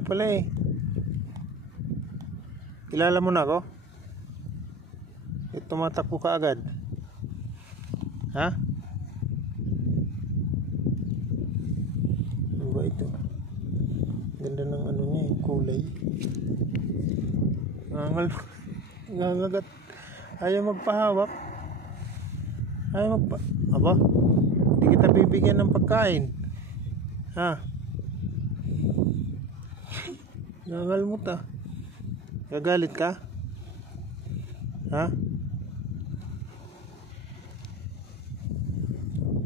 mo pala eh. Kilala mo na ako? Tumatakbo ka agad. Ha? Ano ba ito? Ganda ng ano niya eh, kulay. Nangangagat. Ayaw magpahawak. Aba, hindi kita bibigyan ng pagkain. Ha? Nangalmot ah. Gagalit ka? Ha?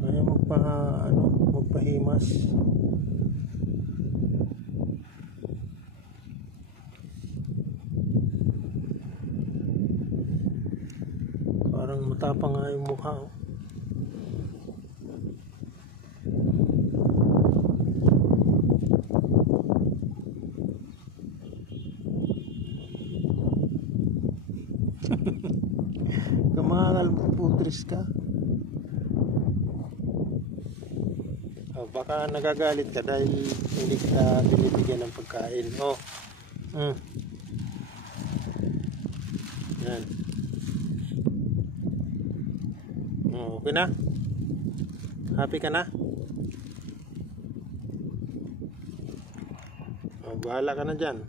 Ayaw magpahimas. Parang matapang nga yung mukha. Kamangal mo, putris ka. Baka nagagalit ka dahil hindi kita binibigyan ng pagkain. Yan. Okay na? Happy ka na? Bahala ka na dyan.